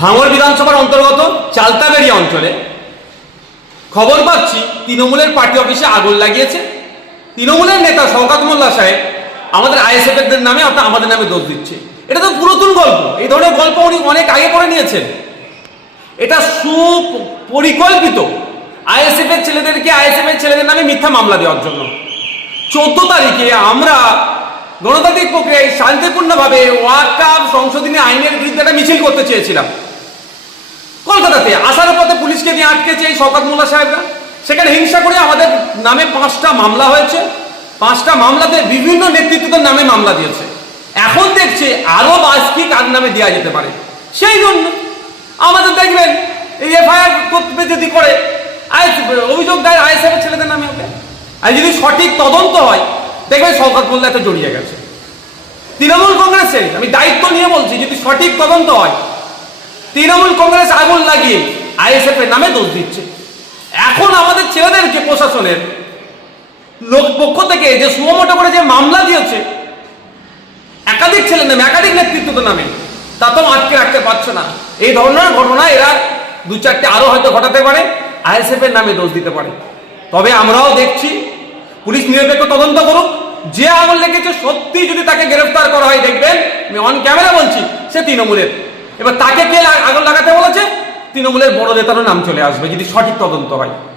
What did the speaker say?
ভাঙর বিধানসভার অন্তর্গত চালতাবেরিয়া অঞ্চলে খবর পাচ্ছি তৃণমূলের পার্টি অফিসে আগুন লাগিয়েছে তৃণমূলের নেতা শওকাত মোল্লা সাহেব আমাদের আইএসএফদের নামে আপনার আমাদের নামে দোষ দিচ্ছে এটা তো পুরাতন গল্প এই ধরনের গল্প উনি অনেক আগে করে নিয়েছেন এটা সুপরিকল্পিত আইএসএফের ছেলেদেরকে আইএসএফের ছেলেদের নামে মিথ্যা মামলা দেওয়ার জন্য চোদ্দ তারিখে আমরা গণতান্ত্রিক প্রক্রিয়ায় শান্তিপূর্ণভাবে কাপ সংশোধনী আইনের বিরুদ্ধে একটা মিছিল করতে চেয়েছিলাম কলকাতাতে আসার পথে পুলিশকে দিয়ে আটকেছে এই শওকাত মোল্লা সাহেবরা সেখানে হিংসা করে আমাদের নামে পাঁচটা মামলা হয়েছে পাঁচটা মামলাতে বিভিন্ন নেতৃত্বদের নামে মামলা দিয়েছে এখন দেখছে আরও বাস কি কার নামে দেওয়া যেতে পারে সেই জন্য আমাদের দেখবেন এই এফআইআর করতে যদি করে অভিযোগ দেয় আইএসএফ ছেলেদের নামে ওকে আর যদি সঠিক তদন্ত হয় দেখবেন শওকত মোল্লা এতে জড়িয়ে গেছে তৃণমূল কংগ্রেসের আমি দায়িত্ব নিয়ে বলছি যদি সঠিক তদন্ত হয় তৃণমূল কংগ্রেস আগুন লাগিয়ে আইএসএফ এর নামে দোষ দিচ্ছে এখন আমাদের ছেলেদেরকে প্রশাসনের লোক পক্ষ থেকে যে সুমোটা করে যে মামলা দিয়েছে একাধিক ছেলের নামে একাধিক নেতৃত্বদের নামে তা তো আটকে রাখতে পারছে না এই ধরনের ঘটনা এরা দু চারটে আরও হয়তো ঘটাতে পারে আইএসএফ এর নামে দোষ দিতে পারে তবে আমরাও দেখছি পুলিশ নিরপেক্ষ তদন্ত করুক যে আগুন লেগেছে সত্যি যদি তাকে গ্রেফতার করা হয় দেখবেন আমি অন ক্যামেরা বলছি সে তৃণমূলের এবার তাকে কে আগুন লাগাতে বলেছে তৃণমূলের বড় নেতারও নাম চলে আসবে যদি সঠিক তদন্ত হয়